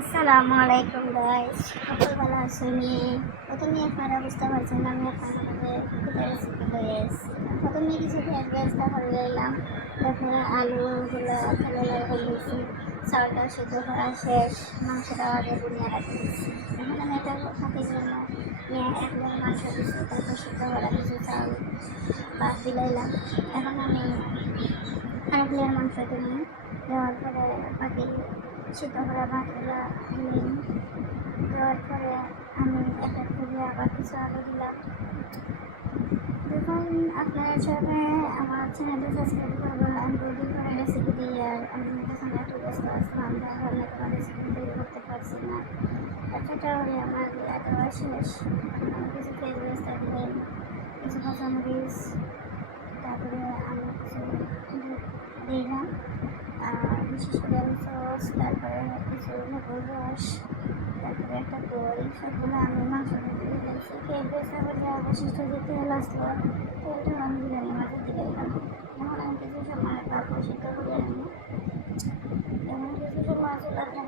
আসসালামু আলাইকুম গাইস, সকালবেলা আসেনি। প্রথমে আপনারা বুঝতে পারছেন আমি আপনাদের পিঠা রেসিপি হয়ে এসেছি। প্রথমে কিছু পেঁয়াজ বেরেস্তা করে নিলাম, তারপরে আলুগুলো তেলে লাগিয়ে দিয়েছি। চালটা সিদ্ধ করা শেষ, মাংসটা আগে বুনিয়ে রাখি দিচ্ছি। এখন আমি এটা হাতের জন্য নিয়ে এক লেয়ার মাংস দিচ্ছি, তারপর সিদ্ধ করা কিছু চাল বাদ দিলাম। এখন আমি আরেক লেয়ার মাংস দিলাম, দেওয়ার পরে বাকি সিদ্ধ করা ভাতগুলো দিলাম। দেওয়ার পরে আমি এক এক করে আবার কিছু আলু দিলাম। যখন আপনার সাথে আমার চ্যানেলটা সাবস্ক্রাইব করবেন, আমি দুদিন করে রেসিপি দিই, আর আমি যখন একটু ব্যস্ত আসলাম যার কারণে তোমার রেসিপি তৈরি করতে পারছি না। একটা হলে আমার দেওয়া শেষ। আমি কিছু পেঁয়াজ বেরেস্তা দিলাম, কিছু কাঁচামরিচ, তারপরে আমি কিছু দিলাম, বিশেষ করে সস, তারপরে কিছু লেবুর রস, তারপরে একটা দই, সবগুলো আমি মাংসের মধ্যে দিয়ে দিয়েছি। খেয়ে বেশ আবার যে অবশিষ্ট যে তেল আসলো, তেলটা আমি বিরিয়ানির মাঝে দিয়ে দিলাম। এখন আমি কিছু সময় তারপর সিদ্ধ করে আনি, এবং কিছু সময় চুলাতে